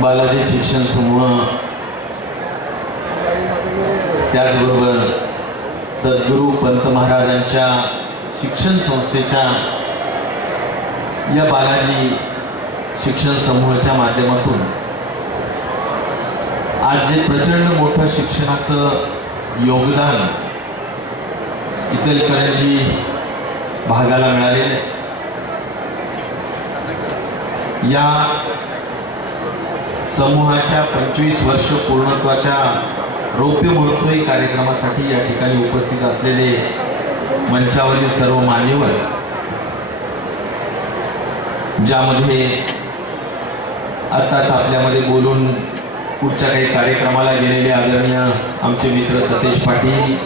बालाजी शिक्षण समूह त्याचबरोबर सद्गुरू पंत महाराजांच्या शिक्षण संस्थेच्या या बालाजी शिक्षण समूहाच्या माध्यमातून आज जे प्रचंड मोठं शिक्षणाचं योगदान इचलकरंजी भागाला मिळालेलं आहे. या समूहाच्या पंचवीस वर्ष पूर्णत्वाच्या रौप्य महोत्सवी कार्यक्रमासाठी या ठिकाणी उपस्थित असलेले मंचावरील सर्व मान्यवर ज्यामध्ये आताच आपल्यामध्ये बोलून पुढच्या काही कार्यक्रमाला गेलेले आदरणीय आमचे मित्र सतेज पाटील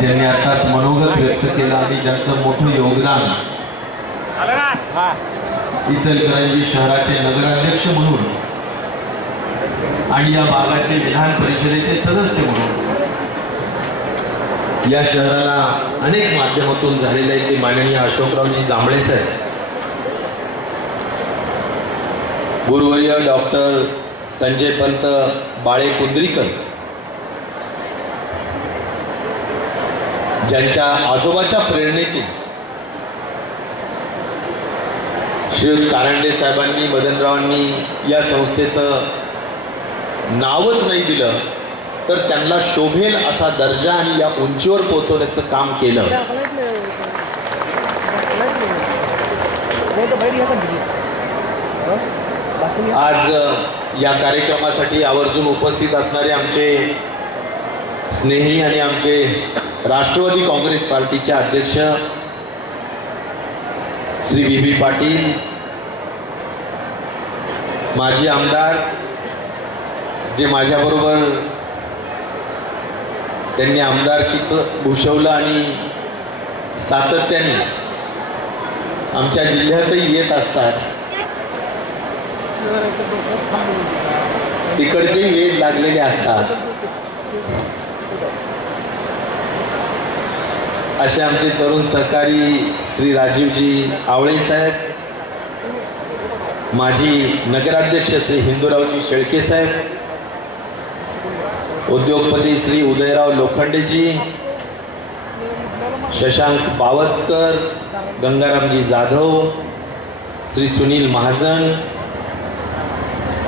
ज्यांनी आताच मनोगत व्यक्त केलं आणि ज्यांचं मोठं योगदान इचलकरंजी शहराचे नगराध्यक्ष म्हणून आणि या भागाचे विधान परिषदेचे सदस्य म्हणून या शहराला अनेक माध्यमातून झालेले आहे ते माननीय अशोकरावजी जांभळे साहेब गुरुवर्य डॉक्टर संजय पंत बाळे कुंद्रीकर ज्यांच्या आजोबाच्या प्रेरणेतून श्री कारंडे साहेबांनी मदनरावांनी या संस्थेचं नावच नाही दिलं तर त्यांना शोभेल असा दर्जा आणि या उंचीवर पोहोचवण्याचं काम केलं. आज या कार्यक्रमासाठी आवर्जून उपस्थित असणारे आमचे स्नेही आणि आमचे राष्ट्रवादी काँग्रेस पार्टीचे अध्यक्ष श्री व्ही बी पाटील माजी आमदार जे माझ्याबरोबर त्यांनी आमदारकीचं भूषवलं आणि सातत्याने आमच्या जिल्ह्यातही येत असतात. तिकडचे वेध लागलेले असतात. असे आमचे तरुण सहकारी श्री राजीवजी आवळे साहेब माजी नगराध्यक्ष श्री हिंदूरावजी शेळके साहेब उद्योगपती श्री उदयराव लोखंडेजी शशांक बावचकर गंगारामजी जाधव श्री सुनील महाजन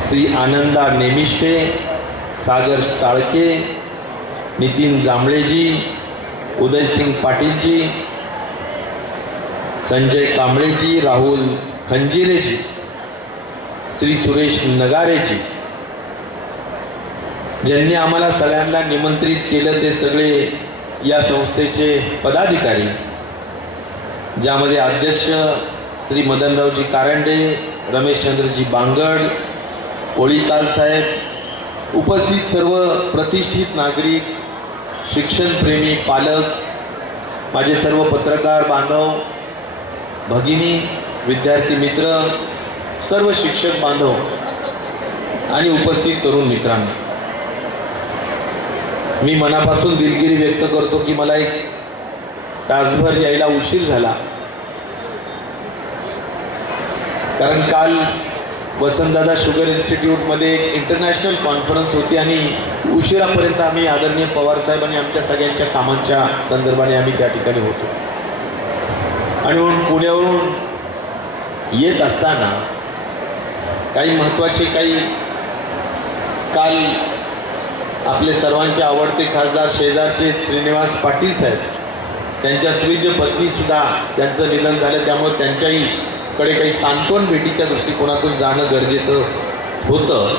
श्री आनंदा नेमिष्ठे सागर चाळके नितीन जांभळेजी उदयसिंग पाटीलजी संजय कांबळेजी राहुल खंजिरेजी. श्री सुरेश नगारेजी. ज्यांनी आम्हाला सगळ्यांना निमंत्रित केलं ते सगळे या संस्थेचे पदाधिकारी. ज्यामध्ये अध्यक्ष श्री मदनरावजी कारंडे रमेशचंद्रजी बांगड ओळीकाल साहेब उपस्थित सर्व प्रतिष्ठित नागरिक शिक्षणप्रेमी पालक माझे सर्व पत्रकार बांधव भगिनी विद्यार्थी मित्र सर्व शिक्षक बांधव आणि उपस्थित तरुण मित्रांनो मी मनापासून दिलगिरी व्यक्त करतो की मला एक तासभर यायला उशीर झाला. कारण काल वसंतदादा शुगर इन्स्टिट्यूटमध्ये एक इंटरनॅशनल कॉन्फरन्स होती आणि उशिरापर्यंत आम्ही आदरणीय पवार साहेब आणि आमच्या सगळ्यांच्या कामांच्या संदर्भाने आम्ही त्या ठिकाणी होतो. आणि म्हणून पुण्यावरून येत असताना काही महत्त्वाचे काही काल आपले सर्वांचे आवडते खासदार शेजारचे श्रीनिवास पाटील साहेब त्यांच्या सुविद्य पत्नीसुद्धा त्यांचं निधन झालं. त्यामुळे त्यांच्याही कडे काही सांत्वन भेटीच्या दृष्टिकोनातून जाणं गरजेचं होतं.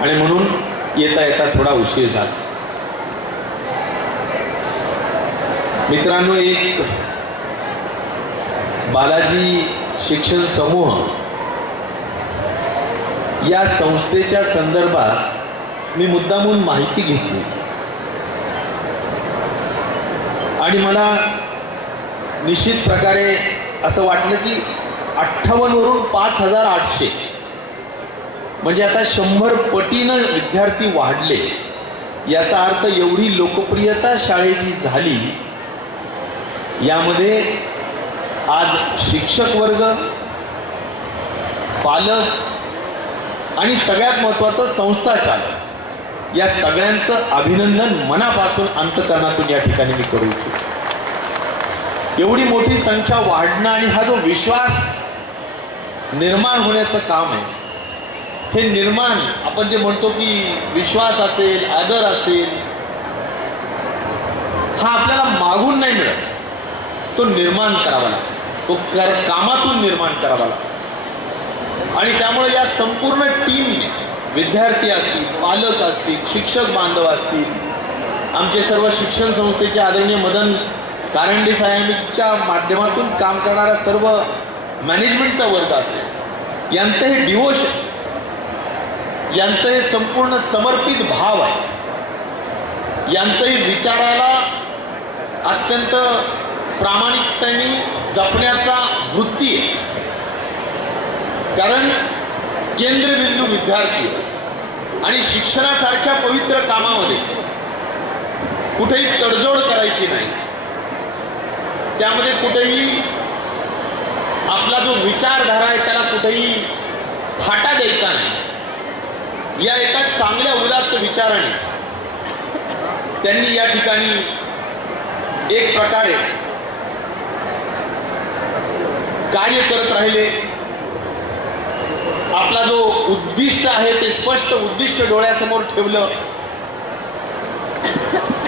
आणि म्हणून येता येता थोडा उशीर झाला. मित्रांनो एक बालाजी शिक्षण समूह या संस्थेच्या संदर्भात मी मुद्दामून माहिती घेतली. आणि मला निश्चित प्रकारे असं वाटलं की अठ्ठावन्नवरून पाच हजार आठशे. म्हणजे आता शंभर पटीनं विद्यार्थी वाढले. याचा अर्थ एवढी लोकप्रियता शाळेची झाली. यामध्ये आज शिक्षक वर्ग पालक आणि सगळ्यात महत्त्वाचं संस्थाचालक या सगळ्यांचं अभिनंदन मनापासून अंतकरणातून या ठिकाणी मी करू इच्छितो. एवढी मोठी संख्या वाढणं आणि हा जो विश्वास निर्माण होण्याचं काम आहे हे निर्माण आपण जे म्हणतो की विश्वास असेल आदर असेल हा आपल्याला मागून नाही मिळत. तो निर्माण करावा लागतो. तो कामातून निर्माण करावा लागतो. आणि त्यामुळे या संपूर्ण टीमने विद्यार्थी असतील पालक असतील शिक्षक बांधव असतील आमचे सर्व शिक्षण संस्थेचे आदरणीय मदन कारंडे साहेबांच्या माध्यमातून काम करणारा सर्व मॅनेजमेंटचा वर्ग असेल यांचं हे डिवोशन यांचं हे संपूर्ण समर्पित भाव आहे. यांचंही विचाराला अत्यंत प्रामाणिकतेने जपण्याचा वृत्ती आहे. कारण केंद्रबिंदू विद्यार्थी आणि शिक्षणासारख्या पवित्र कामामध्ये कुठेही तडजोड करायची नाही. त्यामध्ये कुठेही आपला जो विचारधारा आहे त्याला कुठेही फाटा द्यायचा नाही. या एका चांगल्या उदात्त विचाराने त्यांनी या ठिकाणी एक प्रकारे कार्य करत राहिले. आपला जो उद्दिष्ट आहे ते स्पष्ट उद्दिष्ट डोळ्यासमोर ठेवलं.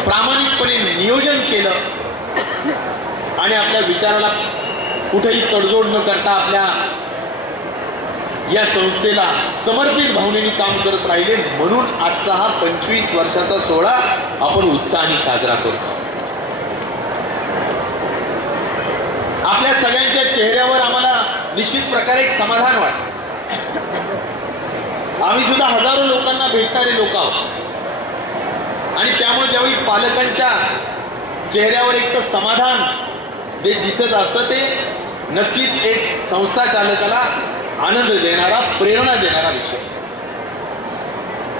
प्रामाणिकपणे नियोजन केलं. आणि आपल्या विचाराला कुठेही तडजोड न करता आपल्या या संस्थेला समर्पित भावनेने काम करत राहिले. म्हणून आजचा हा पंचवीस वर्षाचा सोहळा आपण उत्साहाने साजरा करतो. आपल्या सगळ्यांच्या चेहऱ्यावर आम्हाला निश्चित प्रकारे एक समाधान वाटतं. आम्ही सुद्धा हजारो लोकांना भेटणारे लोक आहोत. आणि त्यामुळे ज्यावेळी पालकांच्या चेहऱ्यावर एक तर समाधान जे दिसत असतं ते नक्कीच एक संस्था चालकाला आनंद देणारा प्रेरणा देणारा विषय.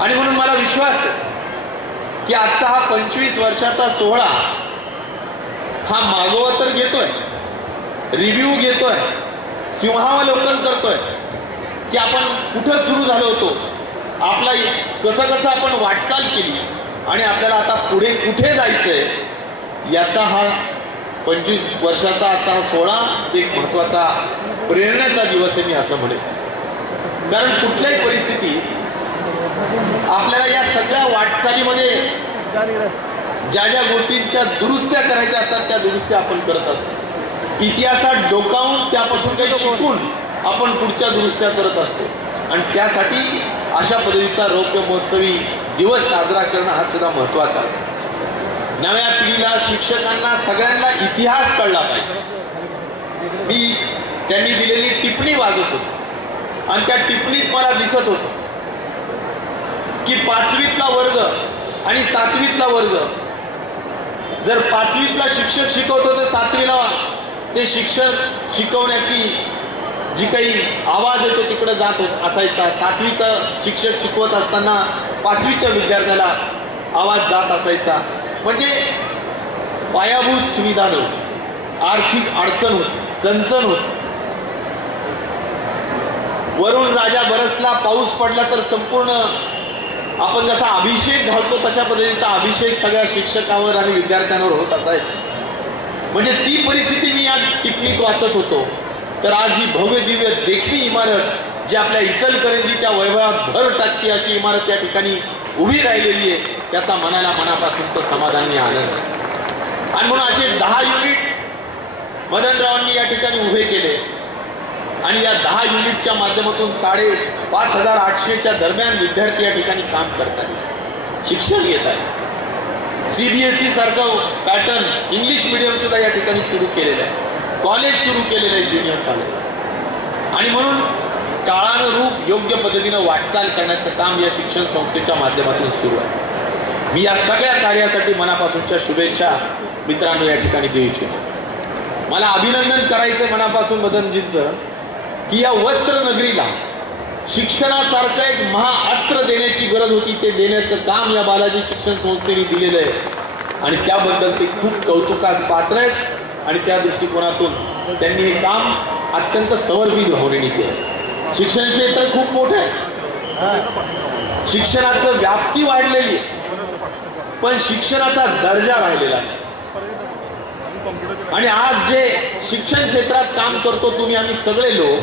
आणि म्हणून मला विश्वास आहे की आजचा हा पंचवीस वर्षाचा सोहळा हा मागोवा तर घेतोय रिव्ह्यू घेतोय सिंहावलोकन करतोय. की आपण कुठं सुरू झालो होतो. आपला कसं कसं आपण वाटचाल केली आणि आपल्याला आता पुढे कुठे जायचंय याचा हा पंचवीस वर्षाचा आजचा हा सोहळा एक महत्त्वाचा प्रेरणेचा दिवस आहे मी असं म्हणेन. कारण कुठल्याही परिस्थितीत आपल्याला या सगळ्या वाटचालीमध्ये ज्या ज्या गोष्टींच्या दुरुस्त्या करायच्या असतात त्या दुरुस्त्या आपण करत असतो. इतिहासात डोकावून त्यापासून काही शिकून आपण पुढच्या दुरुस्त्या करत असतो. आणि त्यासाठी अशा पद्धतीचा रौप्य महोत्सवी दिवस साजरा करणं हा सुद्धा महत्त्वाचा आहे. नव्या पिढीला शिक्षकांना सगळ्यांना इतिहास कळला पाहिजे. मी त्यांनी दिलेली टिप्पणी वाजत होतो. आणि त्या टिप्पणीत मला दिसत होतं की पाचवीतला वर्ग आणि सातवीतला वर्ग जर पाचवीतला शिक्षक शिकवतो तर सातवीला ते शिक्षक शिकवण्याची जी काही आवाज येतो तिकडे जात होत असायचा सातवीचा शिक्षक शिकवत असताना पाचवीच्या विद्यार्थ्याला आवाज जात असायचा. म्हणजे पायाभूत सुविधा नव्हती आर्थिक अडचण होती चणचण होती. वरून राजा बरसला पाऊस पडला तर संपूर्ण आपण जसा अभिषेक घालतो तशा पद्धतीचा अभिषेक सगळ्या शिक्षकावर आणि विद्यार्थ्यांवर होत असायचा. म्हणजे ती परिस्थिती मी या टिप्पणीत वाचत होतो. तर आज ही भव्य दिव्य देखणी इमारत जी आपल्या इचलकरंजीच्या वैभवात भर टाकते अशी इमारत या ठिकाणी उभी राहिलेली आहे त्याचा मनाला मनापासूनचं समाधानी आनंद. आणि म्हणून असे दहा युनिट मदनरावांनी या ठिकाणी उभे केले. आणि या दहा युनिटच्या माध्यमातून साडे पाच हजार आठशेच्या दरम्यान विद्यार्थी या ठिकाणी काम करतात. शिक्षण घेत आहेत. सीबीएसई सारखं पॅटर्न इंग्लिश मिडियम सुद्धा या ठिकाणी सुरू केलेलं आहे. कॉलेज सुरू केलेलं आहे ज्युनियर कॉलेज आणि म्हणून काळानं रूप योग्य पद्धतीनं वाटचाल करण्याचं काम या शिक्षण संस्थेच्या माध्यमातून सुरू आहे. मी या सगळ्या कार्यासाठी मनापासूनच्या शुभेच्छा मित्रांनो या ठिकाणी देऊ इच्छितो. मला अभिनंदन करायचं मनापासून मदनजींचं की या वस्त्र नगरीला शिक्षणासारखं एक महाअस्त्र देण्याची गरज होती ते देण्याचं काम या बालाजी शिक्षण संस्थेने दिलेलं आहे. आणि त्याबद्दल ते खूप कौतुकास पात्र आहेत. आणि त्या दृष्टिकोनातून त्यांनी हे काम अत्यंत समर्पित भावनेने केलं शिक्षण क्षेत्र खूप मोठं आहे. शिक्षणाचं व्याप्ती वाढलेली आहे. पण शिक्षणाचा दर्जा राहिलेला नाही. आणि आज जे शिक्षण क्षेत्रात काम करतो तुम्ही आम्ही सगळे लोक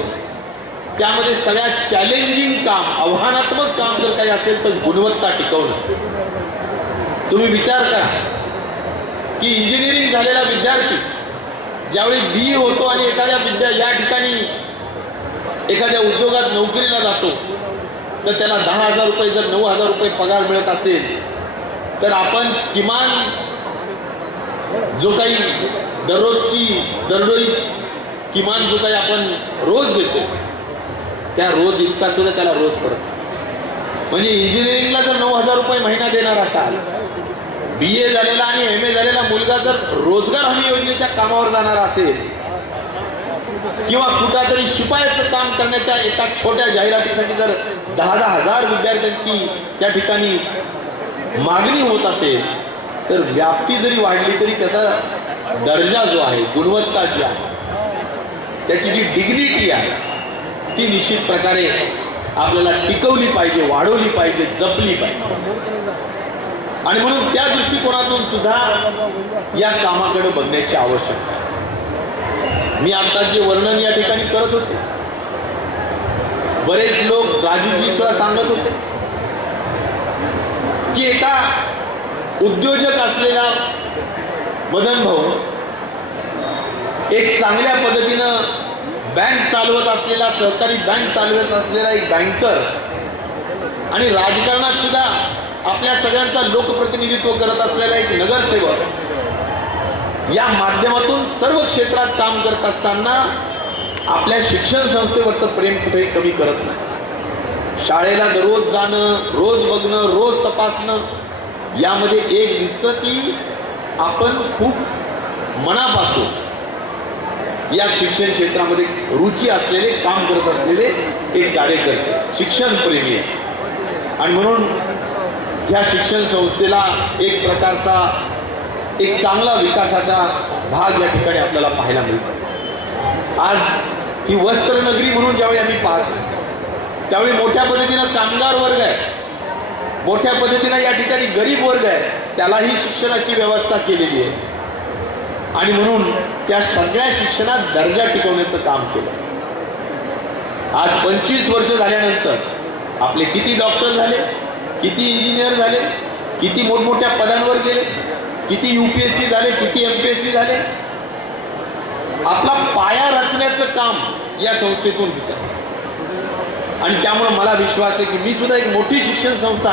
त्यामध्ये सगळ्यात चॅलेंजिंग काम आव्हानात्मक काम जर काही असेल तर गुणवत्ता टिकवणं. तुम्ही विचार करा. की इंजिनिअरिंग झालेला विद्यार्थी ज्यावेळी बी होतो आणि एखाद्या विद्या या ठिकाणी एखाद्या उद्योगात नोकरीला जातो तर त्याला दहा हजार रुपये जर नऊ हजार रुपये पगार मिळत असेल तर आपण किमान जो काही दररोजची दरडोई किमान जो काही आपण रोज देतो त्या रोज इतका सुद्धा त्याला रोज पडत. म्हणजे इंजिनिअरिंगला जर नऊ हजार रुपये महिना देणार असाल बी ए झालेला आणि एम ए झालेला मुलगा जर रोजगार हमी योजनेच्या कामावर जाणार असेल किंवा कुठातरी शिपायाचं काम करण्याच्या एका छोट्या जाहिरातीसाठी जर दहा दहा हजार विद्यार्थ्यांची त्या ठिकाणी मागणी होत असेल तर व्याप्ती जरी वाढली तरी त्याचा दर्जा जो आहे गुणवत्ता जी आहे त्याची जी डिग्निटी आहे ती निश्चित प्रकारे आपल्याला टिकवली पाहिजे वाढवली पाहिजे जपली पाहिजे. आणि म्हणून त्या दृष्टिकोनातून सुद्धा या कामाकडे बघण्याची आवश्यकता आहे. मी आता जे वर्णन या ठिकाणी करत होते बरेच लोक राजूजी सुद्धा सांगत होते की एका उद्योजक असलेला मदन भाऊ एक चांगल्या पद्धतीनं बँक चालवत असलेला सहकारी बँक चालवत असलेला एक बँकर आणि राजकारणात सुद्धा आपल्या सगळ्यांचा लोकप्रतिनिधित्व करत असलेला एक नगरसेवक या माध्यमातून सर्व क्षेत्रात काम करत असताना आपल्या शिक्षण संस्थेवरचं प्रेम कुठेही कमी करत नाही. शाळेला दररोज जाणं रोज बघणं रोज तपासणं यामध्ये एक दिसतं की आपण खूप मनापासून या शिक्षण क्षेत्रामध्ये रुची असलेले काम करत असलेले एक कार्यकर्ते शिक्षण प्रेमी आहे. आणि म्हणून ह्या शिक्षण संस्थेला एक प्रकारचा एक चांगला विकासाचा भाग या ठिकाणी आपल्याला पाहायला मिळतो. आज ही वस्त्रनगरी म्हणून ज्यावेळी आम्ही पाहतो त्यावेळी मोठ्या पद्धतीनं कामगार वर्ग आहे. मोठ्या पद्धतीनं या ठिकाणी गरीब वर्ग आहे. त्यालाही शिक्षणाची व्यवस्था केलेली आहे. आणि म्हणून त्या सगळ्या शिक्षणात दर्जा टिकवण्याचं काम केलं. आज पंचवीस वर्ष झाल्यानंतर आपले किती डॉक्टर झाले? किती इंजिनियर झाले? किती मोठमोठ्या पदांवर गेले? किती यू पी एस सी झाले? किती एम पी एस सी झाले? आपला पाया रचण्याचं काम या संस्थेतून होतं. आणि त्यामुळे मला विश्वास आहे की मी सुद्धा एक मोठी शिक्षण संस्था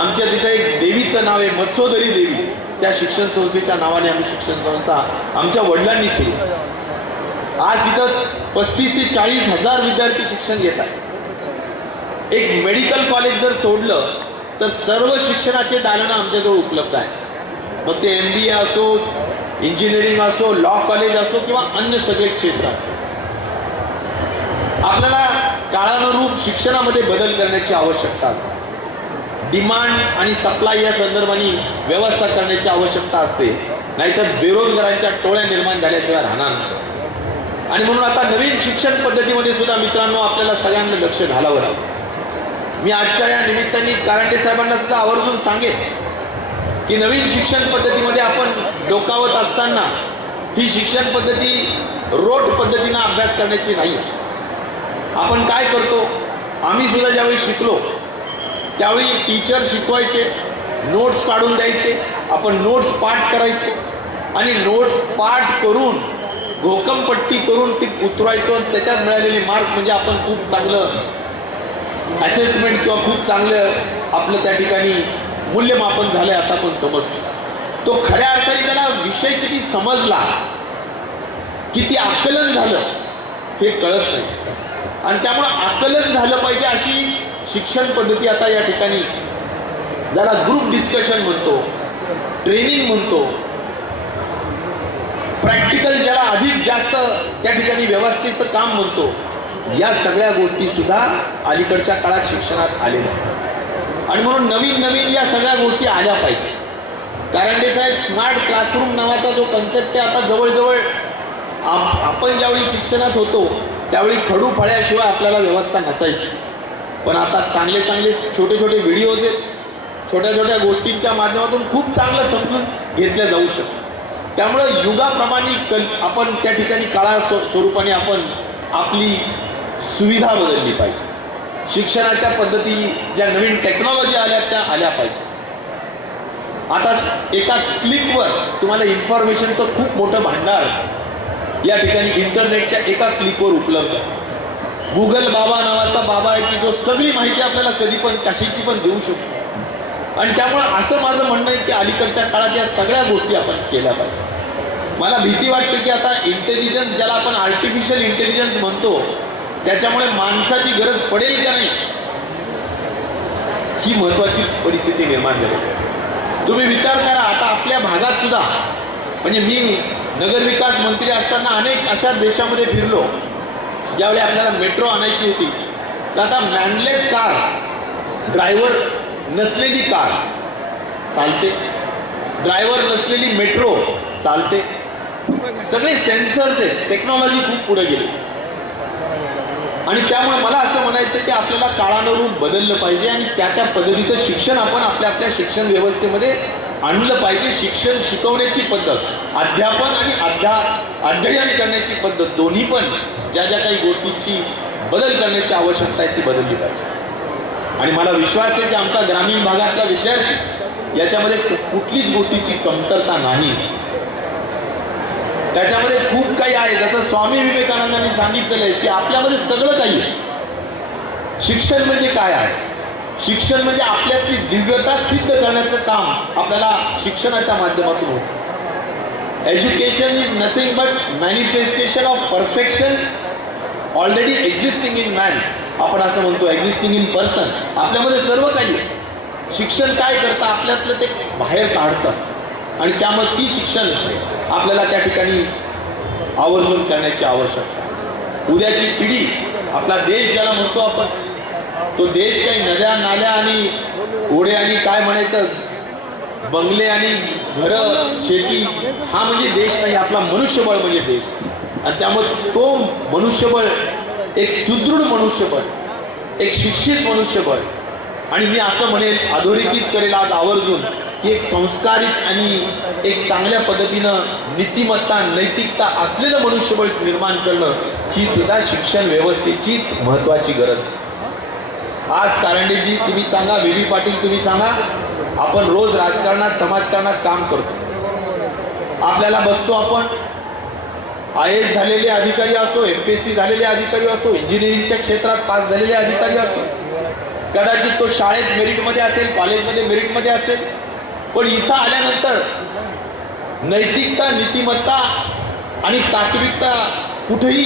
आमच्या तिथं एक देवीचं नाव आहे मत्सोदरी देवी. त्या शिक्षण संस्थेच्या नावाने आम्ही शिक्षण संस्था आमच्या वडिलांनी सुरू आज तिथं पस्तीस ते चाळीस हजार विद्यार्थी शिक्षण घेत आहेत. एक मेडिकल कॉलेज जर सोडलं तर सर्व शिक्षणाचे दालनं आमच्याजवळ उपलब्ध आहे मग ते एम बी ए असो इंजिनिअरिंग असो लॉ कॉलेज असो किंवा अन्य सगळे क्षेत्र असो. आपल्याला काळानुरूप शिक्षणामध्ये बदल करण्याची आवश्यकता असते. डिमांड आणि सप्लाय या संदर्भाने व्यवस्था करण्याची आवश्यकता असते. नाहीतर बेरोजगारांच्या टोळ्या निर्माण झाल्याशिवाय राहणार नाही. आणि म्हणून आता नवीन शिक्षण पद्धतीमध्ये सुद्धा मित्रांनो आपल्याला सगळ्यांना लक्ष घालावं लागतं. मी आजच्या या निमित्ताने कारंडे साहेबांना सुद्धा आवर्जून सांगेन की नवीन शिक्षण पद्धतीमध्ये आपण डोकावत असताना ही शिक्षण पद्धती रोट पद्धतीनं अभ्यास करण्याची नाही. आपण काय करतो? आम्ही सुद्धा ज्यावेळी शिकलो त्यावेळी टीचर शिकवायचे नोट्स काढून द्यायचे आपण नोट्स पाठ करायचो आणि नोट्स पाठ करून घोकमपट्टी करून ती उतरायचो आणि त्याच्यात मिळालेले मार्क म्हणजे आपण खूप चांगलं असेसमेंट किंवा खूप चांगलं आपलं त्या ठिकाणी मूल्यमापन झालंय असं आपण समजतो. तो खऱ्या अर्थाने त्याला विषय किती समजला किती आकलन झालं हे कळत नाही. आणि त्यामुळं आकलन झालं पाहिजे अशी शिक्षण पद्धती आता या ठिकाणी ज्याला ग्रुप डिस्कशन म्हणतो ट्रेनिंग म्हणतो. प्रॅक्टिकल ज्याला अधिक जास्त त्या ठिकाणी व्यवस्थित काम म्हणतो. या सगळ्या गोष्टी सुद्धा अलीकडच्या काळात शिक्षणात आलेल्या आणि म्हणून नवीन नवीन या सगळ्या गोष्टी आल्या पाहिजे. कारण ते साहेब स्मार्ट क्लासरूम नावाचा जो कन्सेप्ट आहे आता जवळजवळ आप आपण ज्यावेळी शिक्षणात होतो त्यावेळी खडू फळ्याशिवाय आपल्याला व्यवस्था नसायची. पण आता चांगले चांगले छोटे छोटे व्हिडिओज आहेत. छोट्या छोट्या गोष्टींच्या माध्यमातून खूप चांगलं समजून घेतलं जाऊ शकतं. त्यामुळं युगाप्रमाणे कल आपण त्या ठिकाणी काळा स्व- स्वरूपाने आपण आपली सुविधा बदलली पाहिजे. शिक्षणाच्या पद्धती ज्या नवीन टेक्नॉलॉजी आल्या त्या आल्या पाहिजे. आता एका क्लिकवर तुम्हाला इन्फॉर्मेशनचं खूप मोठं भांडार या ठिकाणी इंटरनेटच्या एका क्लिकवर उपलब्ध गुगल बाबा नावाचा बाबा आहे की जो सगळी माहिती आपल्याला कधी पण कशाची पण देऊ शकतो. आणि त्यामुळे असं माझं म्हणणं आहे की अलीकडच्या काळात या सगळ्या गोष्टी आपण केल्या पाहिजे. मला भीती वाटते की आता इंटेलिजन्स ज्याला आपण आर्टिफिशियल इंटेलिजन्स म्हणतो त्याच्यामुळे माणसाची गरज पडेल का नाही? ही महत्वाची परिस्थिती निर्माण झाली. तुम्ही विचार करा आता आपल्या भागात सुद्धा म्हणजे मी नगरविकास मंत्री असताना अनेक अशा देशामध्ये फिरलो ज्यावेळी आपल्याला मेट्रो आणायची होती. तर आता मॅनलेस कार ड्रायव्हर नसलेली कार चालते. ड्रायव्हर नसलेली मेट्रो चालते. सगळे सेन्सर्स आहेत. टेक्नॉलॉजी खूप पुढे गेली. आणि त्यामुळे मला असं म्हणायचं की आपल्याला काळानुरूप बदललं पाहिजे आणि त्या त्या पद्धतीचं शिक्षण आपण आपल्या आपल्या शिक्षण व्यवस्थेमध्ये आणलं पाहिजे. शिक्षण शिकवण्याची पद्धत अध्यापन आणि अध्या अध्ययन करण्याची पद्धत दोन्ही पण ज्या ज्या काही गोष्टींची बदल करण्याची आवश्यकता आहे ती बदलली पाहिजे. आणि मला विश्वास आहे की आमचा ग्रामीण भागातला विद्यार्थी याच्यामध्ये कुठलीच गोष्टीची कमतरता नाही. त्याच्यामध्ये खूप काही आहे. जसं स्वामी विवेकानंदांनी सांगितलेलं आहे की आपल्यामध्ये सगळं काही आहे. शिक्षण म्हणजे काय आहे? शिक्षण म्हणजे आपल्यातली दिव्यता सिद्ध करण्याचं काम आपल्याला शिक्षणाच्या माध्यमातून होतं. Education is nothing but manifestation of perfection already existing in man आपण असं म्हणतो एक्झिस्टिंग इन पर्सन आपल्यामध्ये सर्व काही आहे. शिक्षण काय करतं? आपल्यातलं ते बाहेर काढतं. आणि त्यामुळे ती शिक्षण आपल्याला त्या ठिकाणी आवर्जून करण्याची आवश्यकता उद्याची पिढी आपला देश ज्याला म्हणतो आपण तो देश काही नद्या नाल्या आणि ओढे आणि काय म्हणायचं बंगले आणि घरं शेती हा म्हणजे देश नाही आपला मनुष्यबळ म्हणजे देश. आणि त्यामुळे तो मनुष्यबळ एक सुदृढ मनुष्यबळ एक शिक्षित मनुष्यबळ. आणि मी असं म्हणेल अधोरेखित करेल आज आवर्जून की एक संस्कारित आणि एक चांगल्या पद्धतीनं नीतिमत्ता नैतिकता असलेलं मनुष्यबळ निर्माण करणं ही सुद्धा शिक्षण व्यवस्थेचीच महत्वाची गरज आहे. आज कारंडेजी तुम्ही सांगा व्ही. पाटील तुम्ही सांगा आपण रोज राजकारणात समाजकारणात काम करतो. आपल्याला बघतो आपण आय एस झालेले अधिकारी असो एम पी एस सी झालेले अधिकारी असो इंजिनिअरिंगच्या क्षेत्रात पास झालेले अधिकारी असो कदाचित तो शाळेत मेरिटमध्ये असेल कॉलेजमध्ये मेरिटमध्ये असेल पण इथं आल्यानंतर नैतिकता नीतिमत्ता आणि तात्विकता कुठेही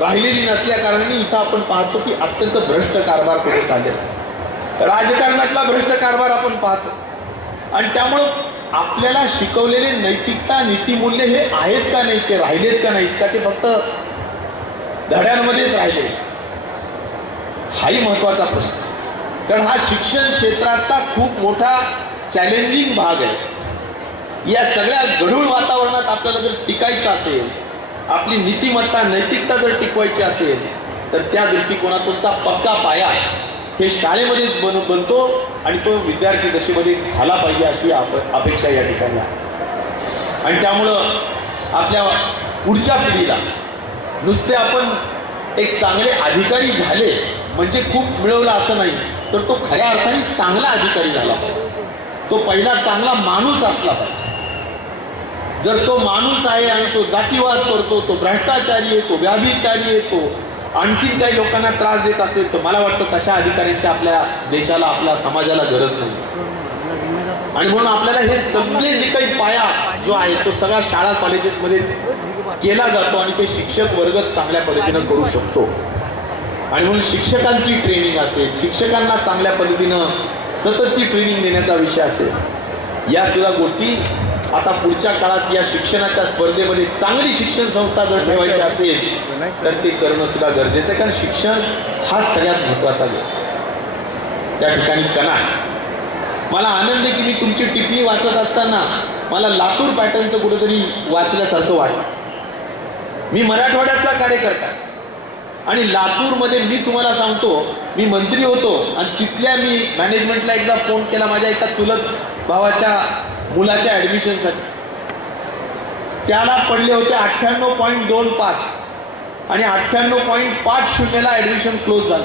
राहिलेली नसल्या कारणाने इथं आपण पाहतो की अत्यंत भ्रष्ट कारभार कुठे चाललेला राजकारणातला भ्रष्ट कारभार आपण पाहतो. आणि त्यामुळं आपल्याला शिकवलेले नैतिकता नीतिमूल्य हे आहेत का नाही ते राहिलेत का नाहीत का ते फक्त धड्यांमध्येच राहिले. हाही महत्त्वाचा प्रश्न. कारण हा शिक्षण क्षेत्रातला खूप मोठा चॅलेंजिंग भाग आहे. या सगळ्या गढूळ वातावरणात आपल्याला जर टिकायचं असेल आपली नीतिमत्ता नैतिकता जर टिकवायची असेल तर त्या दृष्टिकोनातूनचा पक्का पाया हे शाळेमध्येच बन बनतो आणि तो विद्यार्थी दशेमध्ये झाला पाहिजे अशी आप- अपेक्षा या ठिकाणी आहे. आणि त्यामुळं आपल्या पुढच्या पिढीला नुसते आपण एक चांगले अधिकारी झाले म्हणजे खूप मिळवलं असं नाही तर तो खऱ्या अर्थाने चांगला अधिकारी झाला पाहिजे. तो पहिला चांगला माणूस असला पाहिजे. जर तो माणूस आहे आणि तो जातीवाद करतो तो भ्रष्टाचारी आहे तो व्याभिचारी येतो आणखीन काही लोकांना त्रास देत असेल तर मला वाटतं तशा अधिकाऱ्यांची आपल्या देशाला आपल्या समाजाला गरज नाही. आणि म्हणून आपल्याला हे सगळे जे काही पाया जो आहे तो सगळा शाळा कॉलेजेसमध्येच केला जातो आणि ते शिक्षक वर्ग चांगल्या पद्धतीनं करू शकतो. आणि म्हणून शिक्षकांची ट्रेनिंग असेल शिक्षकांना चांगल्या पद्धतीनं सततची ट्रेनिंग देण्याचा विषय असेल. या सुद्धा गोष्टी आता पुढच्या काळात या शिक्षणाच्या स्पर्धेमध्ये चांगली शिक्षण संस्था जर ठेवायची असेल तर ते करणं सुद्धा गरजेचं आहे. कारण शिक्षण हाच सगळ्यात महत्त्वाचा आहे त्या ठिकाणी कणा. मला आनंद आहे की मी तुमची टिप्पणी वाचत असताना मला लातूर पॅटर्नचं कुठेतरी वाचल्यासारखं वाटतं मी मराठवाड्यातला कार्यकर्ता. आणि लातूरमध्ये मी तुम्हाला सांगतो मी मंत्री होतो आणि तिथल्या मी मॅनेजमेंटला एकदा फोन केला माझ्या एका चुलत भावाच्या मुलाच्या ॲडमिशनसाठी त्याला पडले होते अठ्ठ्याण्णव पॉईंट दोन पाच आणि अठ्ठ्याण्णव पॉईंट पाच शून्यला ॲडमिशन क्लोज झालं.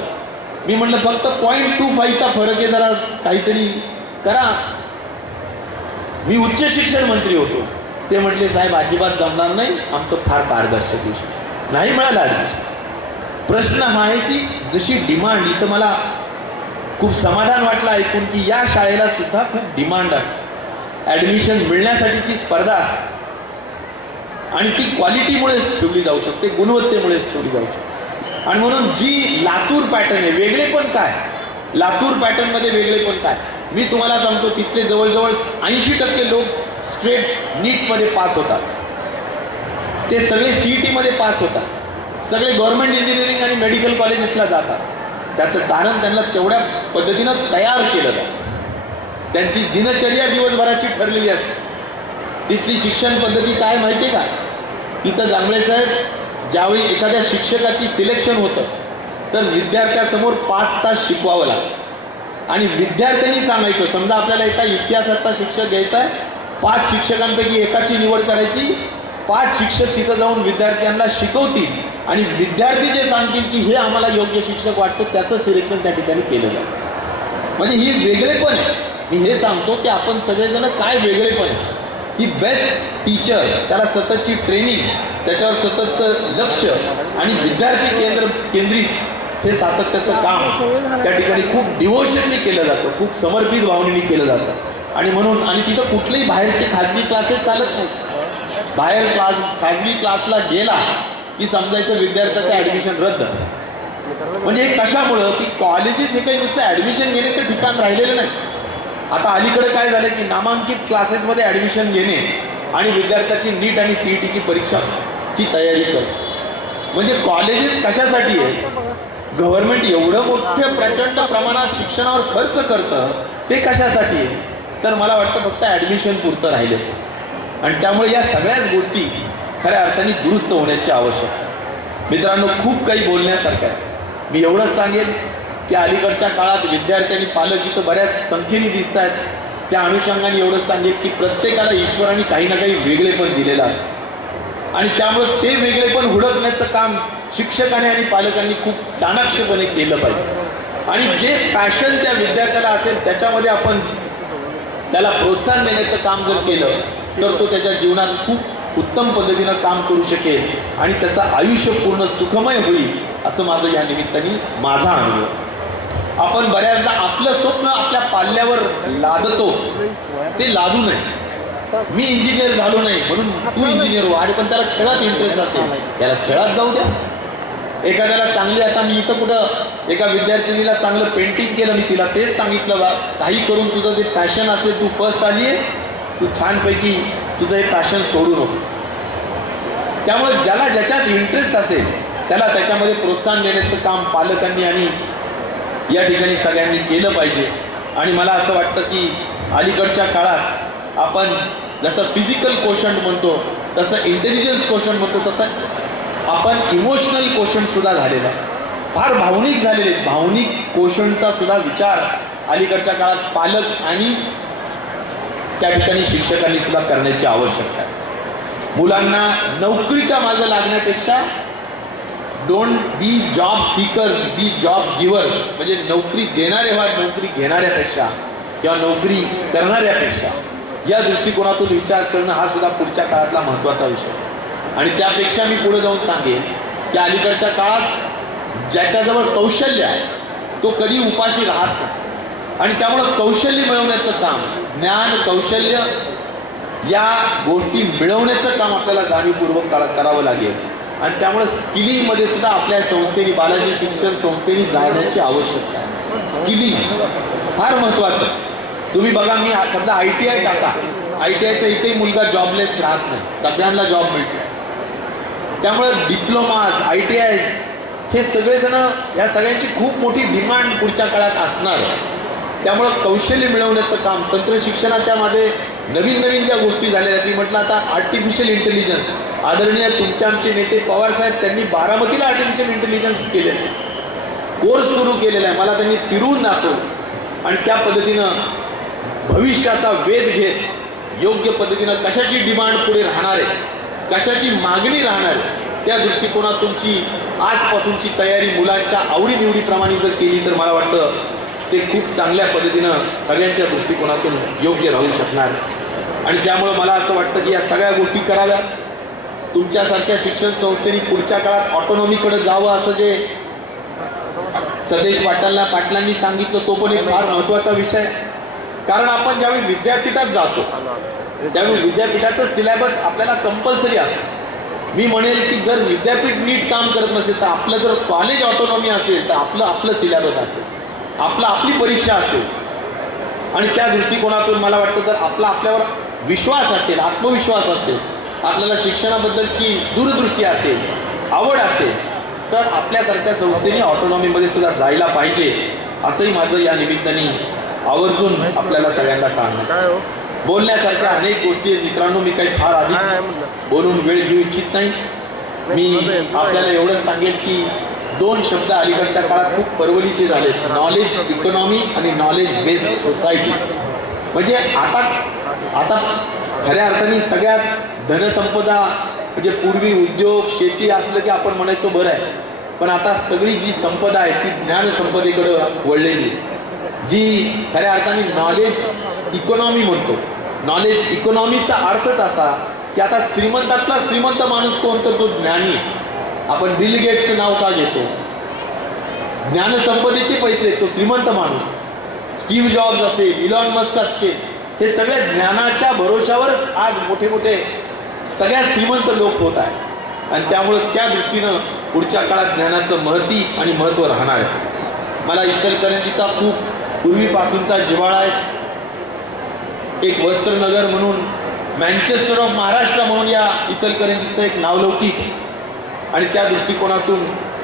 मी म्हटलं फक्त पॉईंट टू फाईव्हचा फरक आहे जरा काहीतरी करा. मी उच्च शिक्षण मंत्री होतो. ते म्हटले साहेब अजिबात जमणार नाही. आमचं फार पारदर्शक विषय नाही मिळालं ॲडमिशन प्रश्न हा आहे की जशी डिमांड इथं मला खूप समाधान वाटलं ऐकून की या शाळेला सुद्धा खूप डिमांड असते. ॲडमिशन मिळण्यासाठीची स्पर्धा असते. आणि ती क्वालिटीमुळेच ठेवली जाऊ शकते गुणवत्तेमुळेच ठेवली जाऊ शकते. आणि म्हणून जी लातूर पॅटर्न आहे वेगळे पण काय? लातूर पॅटर्नमध्ये वेगळे पण काय? मी तुम्हाला सांगतो तिथले जवळजवळ ऐंशी टक्के लोक स्ट्रेट नीटमध्ये पास होतात. ते सगळे सी ई टीमध्ये पास होतात. सगळे गव्हर्नमेंट इंजिनिअरिंग आणि मेडिकल कॉलेजेसला जातात. त्याचं कारण त्यांना तेवढ्या पद्धतीनं तयार केलं जातं त्यांची दिनचर्या दिवसभराची ठरलेली असते. तिथली शिक्षण पद्धती काय माहिती आहे का? तिथं जांभळे साहेब ज्यावेळी एखाद्या शिक्षकाची सिलेक्शन होतं तर विद्यार्थ्यासमोर पाच तास शिकवावं लागतं. आणि विद्यार्थ्यांनी सांगायचं समजा आपल्याला एका इतिहासाचा शिक्षक घ्यायचा आहे पाच शिक्षकांपैकी एकाची निवड करायची पाच शिक्षक तिथं जाऊन विद्यार्थ्यांना शिकवतील आणि विद्यार्थी जे सांगतील की हे आम्हाला योग्य शिक्षक वाटतं त्याचं सिलेक्शन त्या ठिकाणी केलं जातं म्हणजे ही वेगळेपण आहे. मी हे सांगतो की आपण सगळेजण काय वेगळेपण आहे? की बेस्ट टीचर त्याला सततची ट्रेनिंग त्याच्यावर सततचं लक्ष आणि विद्यार्थी केंद्र केंद्रित हे सातत्याचं काम त्या ठिकाणी खूप डिवोशननी केलं जातं खूप समर्पित भावनेने केलं जातं. आणि म्हणून आणि तिथं कुठलेही बाहेरचे खाजगी क्लासेस चालत नाहीत. बाहेर क्लास खाजगी क्लासला गेला की समजायचं विद्यार्थ्याचं ॲडमिशन रद्द. म्हणजे कशामुळं? की कॉलेजेस हे काही नुसतं ॲडमिशन घेण्याचं ठिकाण राहिलेलं नाही. आता अलीकडे काय झालं की नामांकित क्लासेसमध्ये ॲडमिशन घेणे आणि विद्यार्थ्याची नीट आणि सी ई टीची परीक्षाची तयारी करणे. म्हणजे कॉलेजेस कशासाठी आहे गव्हर्नमेंट एवढं मोठ्या प्रचंड प्रमाणात शिक्षणावर खर्च करतं ते कशासाठी आहे तर मला वाटतं फक्त ॲडमिशन पुरतं राहिले आणि त्यामुळे या सगळ्याच गोष्टी खऱ्या अर्थाने दुरुस्त होण्याची आवश्यकता आहे. मित्रांनो खूप काही बोलण्यासारखं आहे. मी एवढंच सांगेन की अलीकडच्या काळात विद्यार्थी आणि पालक इथं बऱ्याच संख्येने दिसत आहेत. त्या अनुषंगाने एवढंच सांगेन की प्रत्येकाला ईश्वराने काही ना काही वेगळेपण दिलेलं असतं. आणि त्यामुळं ते वेगळेपण हुडकण्याचं काम शिक्षकाने आणि पालकांनी खूप चाणाक्षपणे केलं पाहिजे. आणि जे पॅशन त्या विद्यार्थ्याला असेल त्याच्यामध्ये आपण त्याला प्रोत्साहन देण्याचं काम जर केलं तर तो त्याच्या जीवनात खूप उत्तम पद्धतीनं काम करू शकेल आणि त्याचं आयुष्य पूर्ण सुखमय होईल असं माझं या निमित्ताने माझा अनुभव. आपण बऱ्याचदा आपलं स्वप्न आपल्या पाल्यावर लादतो. ते लादू नये. मी इंजिनियर झालो नाही म्हणून तू इंजिनियर हो. आणि पण त्याला खेळात इंटरेस्ट असेल. त्याला खेळात जाऊ द्या. एखाद्याला चांगली आता मी इथं कुठं एका विद्यार्थिनीला चांगलं पेंटिंग केलं मी तिला तेच सांगितलं बा काही करून तुझं जे पॅशन असेल तू फर्स्ट आली आहे तू छानपैकी तुझं हे पॅशन सोडू नको त्यामुळे ज्याला ज्याच्यात इंटरेस्ट असेल त्याला त्याच्यामध्ये प्रोत्साहन देण्याचं काम पालकांनी आणि या ठिकाणी सगळ्यांनी केलं पाहिजे. आणि मला असं वाटतं की अलीकडच्या काळात आपण जसं फिजिकल क्वेश्चन म्हणतो तसं इंटेलिजन्स क्वेश्चन म्हणतो तसं आपण इमोशनल कोशन सुद्धा झालेला फार भावनिक झालेले भावनिक क्वेश्चनचा सुद्धा विचार अलीकडच्या काळात पालक आणि त्या ठिकाणी शिक्षकांनी सुद्धा करण्याची आवश्यकता आहे. मुलांना नोकरीच्या मागे लागण्यापेक्षा don't be job seekers be job givers म्हणजे नोकरी देणारे व्हा नोकरी घेणाऱ्यापेक्षा किंवा नोकरी करणाऱ्यापेक्षा. या दृष्टिकोनातून विचार करणं हा सुद्धा पुढच्या काळातला महत्त्वाचा विषय आहे. आणि त्यापेक्षा मी पुढे जाऊन सांगेन की अलीकडच्या काळात ज्याच्याजवळ कौशल्य आहे तो कधी उपाशी राहत नाही. आणि त्यामुळं कौशल्य मिळवण्याचं काम ज्ञान कौशल्य या गोष्टी मिळवण्याचं काम आपल्याला जाणीवपूर्वक काळात करावं लागेल. आणि त्यामुळे स्किलिंगमध्ये सुद्धा आपल्या संस्थेने बालाजी शिक्षण संस्थेने जाण्याची आवश्यकता आहे. स्किलिंग फार महत्त्वाचं. तुम्ही बघा मी सध्या समजा आय टी आय टाका. आय टी आयचा इथेही मुलगा जॉबलेस राहत नाही. सगळ्यांना जॉब मिळतो. त्यामुळे डिप्लोमाज आय टी आय हे सगळेजण या सगळ्यांची खूप मोठी डिमांड पुढच्या काळात असणार. आहे त्यामुळं कौशल्य मिळवण्याचं काम तंत्र शिक्षणाच्या मध्ये नवीन नवीन ज्या गोष्टी झालेल्या आहेत मी म्हटलं आता आर्टिफिशियल इंटेलिजन्स आदरणीय तुमच्या आमचे नेते पवारसाहेब त्यांनी बारामतीला आर्टिफिशियल इंटेलिजन्स केलेलं आहे. कोर्स सुरू केलेला आहे. मला त्यांनी फिरवून दाखव आणि त्या पद्धतीनं भविष्याचा वेध घेत योग्य पद्धतीनं कशाची डिमांड पुढे राहणार आहे? कशाची मागणी राहणार त्या त्या दृष्टिकोनातूनची आजपासूनची तयारी मुलांच्या आवडीनिवडीप्रमाणे जर केली तर मला वाटतं ते खूप चांगल्या पद्धतीनं सगळ्यांच्या दृष्टिकोनातून योग्य राहू शकणार. आणि त्यामुळं मला असं वाटतं की या सगळ्या गोष्टी कराव्या. तुमच्यासारख्या शिक्षण संस्थेने पुढच्या काळात ऑटोनॉमीकडे जावं असं जे सदेश पाटलांना पाटलांनी सांगितलं तो पण एक फार महत्त्वाचा विषय कारण आपण ज्यावेळी विद्यापीठात जातो त्यामुळे विद्यापीठाचं सिलेबस आपल्याला कंपल्सरी असतं. मी म्हणेल की जर विद्यापीठ नीट काम करत नसेल तर आपलं जर कॉलेज ऑटोनॉमी असेल तर आपलं आपलं सिलेबस असेल. आपलं आपली परीक्षा असेल. आणि त्या दृष्टिकोनातून मला वाटतं जर आपला आपल्यावर विश्वास असेल आत्मविश्वास असेल आपल्याला शिक्षणाबद्दलची दूरदृष्टी असेल आवड असेल तर आपल्यासारख्या संस्थेने ऑटोनॉमीमध्ये सुद्धा जायला पाहिजे असंही माझं या निमित्ताने आवर्जून आपल्याला सगळ्यांना सांगणं काय हो? बोलण्यासारख्या अनेक गोष्टी आहेत. मित्रांनो मी काही फार म्हणलं. बोलून वेळ घेऊ इच्छित नाही. मी आपल्याला एवढंच सांगेन की दोन शब्द अलीकडच्या काळात खूप परवलीचे झाले नॉलेज इकॉनॉमी आणि नॉलेज बेस्ड सोसायटी म्हणजे आता आता खऱ्या अर्थाने सगळ्यात धनसंपदा म्हणजे पूर्वी उद्योग शेती असलं की आपण म्हणायचो बरं आहे. पण आता सगळी जी संपदा आहे ती ज्ञान संपदेकडं वळलेली आहे. जी खऱ्या अर्थाने नॉलेज इकॉनॉमी म्हणतो. नॉलेज इकॉनॉमीचा अर्थच असा की आता श्रीमंतातला श्रीमंत माणूस कोण तर तो ज्ञानी. आपण बिल गेटचं नाव का घेतो? ज्ञानसंपदेचे पैसे तो श्रीमंत माणूस. स्टीव्ह जॉब्स असेल इलॉन मस्क असतील हे सगळ्या ज्ञानाच्या भरोशावरच आज मोठे मोठे सगळ्यात श्रीमंत लोक होत आहेत. आणि त्यामुळं त्या दृष्टीनं पुढच्या काळात ज्ञानाचं महती आणि महत्त्व राहणार आहे. मला इचलकरंजीचा खूप पूर्वीपासूनचा जिव्हाळा आहे. एक वस्त्रनगर म्हणून मँचेस्टर ऑफ महाराष्ट्र म्हणून या इचलकरंजीचं एक नावलौकिक आणि त्या दृष्टिकोनातून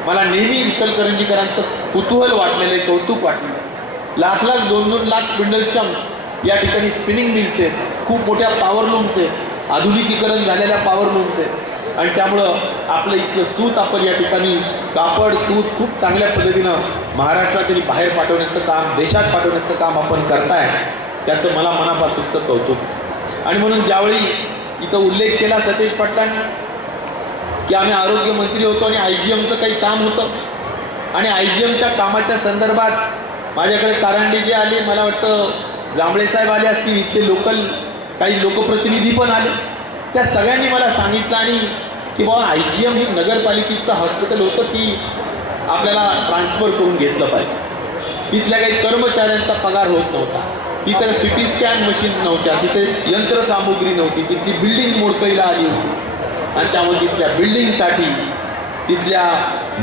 मला नेहमी इचलकरंजीकरांचं कुतूहल वाटलेलं आहे कौतुक वाटलेलं लाख लाख दोन दोन लाख स्पिंडलच्या या ठिकाणी स्पिनिंग मिल्स आहेत. खूप मोठ्या पॉवरलूम्स आहेत. आधुनिकीकरण झालेल्या पॉवरलूम्स आहेत. आणि त्यामुळं आपलं इथलं सूत आपण या ठिकाणी कापड सूत खूप चांगल्या पद्धतीनं महाराष्ट्रातील बाहेर पाठवण्याचं काम देशात पाठवण्याचं काम आपण करताय. त्याचं मला मनापासूनचं कौतुक. आणि म्हणून ज्यावेळी इथं उल्लेख केला सतेज पाटलांनी की आम्ही आरोग्यमंत्री होतो आणि आय जी एमचं काही काम होतं. आणि आय जी एमच्या कामाच्या संदर्भात माझ्याकडे कारंडे जे आले मला वाटतं जांभळे साहेब आले असतील इथले लोकल काही लोकप्रतिनिधी पण आले. त्या सगळ्यांनी मला सांगितलं आणि की बाबा आय जी एम हे नगरपालिकेचं हॉस्पिटल होतं की आपल्याला ट्रान्सफर करून घेतलं पाहिजे. तिथल्या काही कर्मचाऱ्यांचा पगार होत नव्हता. तिथे सिटी स्कॅन मशीन्स नव्हत्या. तिथे यंत्रसामुग्री नव्हती. तिथली बिल्डिंग मोडकळीला आली होती. आणि त्यामुळे तिथल्या बिल्डिंगसाठी तिथल्या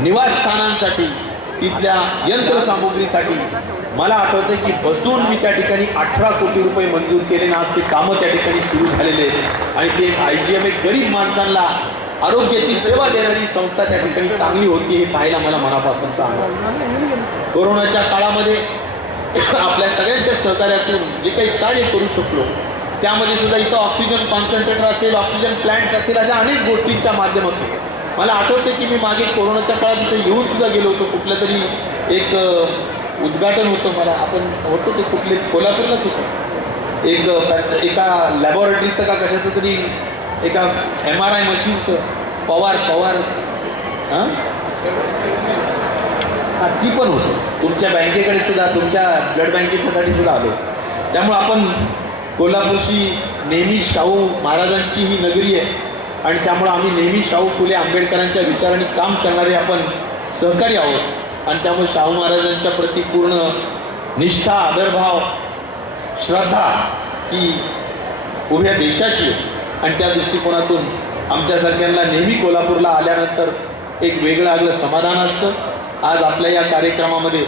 निवासस्थानांसाठी तिथल्या यंत्रसामुग्रीसाठी मला आठवतं की बसून मी त्या ठिकाणी अठरा कोटी रुपये मंजूर केले ना ते कामं त्या ठिकाणी सुरू झालेले आहेत. आणि ते आय जी एम एक गरीब माणसांना आरोग्याची सेवा देणारी संस्था त्या ठिकाणी चांगली होती हे पाहायला मला मनापासून चांगलं कोरोनाच्या काळामध्ये आपल्या सगळ्यांच्या सहकार्यातून जे काही कार्य करू शकलो त्यामध्ये सुद्धा इथं ऑक्सिजन कॉन्सन्ट्रेटर असेल ऑक्सिजन प्लॅन्ट्स असेल अशा अनेक गोष्टींच्या माध्यमातून. मला आठवते की मी मागे कोरोनाच्या काळात इथं येऊन सुद्धा गेलो होतो कुठलं तरी एक उद्घाटन होतं मला. आपण होतो ते कुठले? कोल्हापूरलाच होतं. एक एका लॅबॉरेटरीचं का कशाचं तरी एका एम आर आय मशीनचं पवार पवार. हां? हां ती पण होतं. तुमच्या बँकेकडे सुद्धा तुमच्या ब्लड बँकेच्यासाठी सुद्धा आलो. त्यामुळं आपण कोल्हापूरची नेहमी शाहू महाराजांची ही नगरी आहे. आणि त्यामुळं आम्ही नेहमी शाहू फुले आंबेडकरांच्या विचाराने काम करणारे आपण सहकारी आहोत. आणि त्यामुळे शाहू महाराजांच्या प्रती पूर्ण निष्ठा आदरभाव श्रद्धा ही उभ्या देशाची आहे. आणि त्या दृष्टिकोनातून आमच्यासारख्यांना नेहमी कोल्हापूरला आल्यानंतर एक वेगळं आगलं समाधान असतं. आज आपल्या या कार्यक्रमामध्ये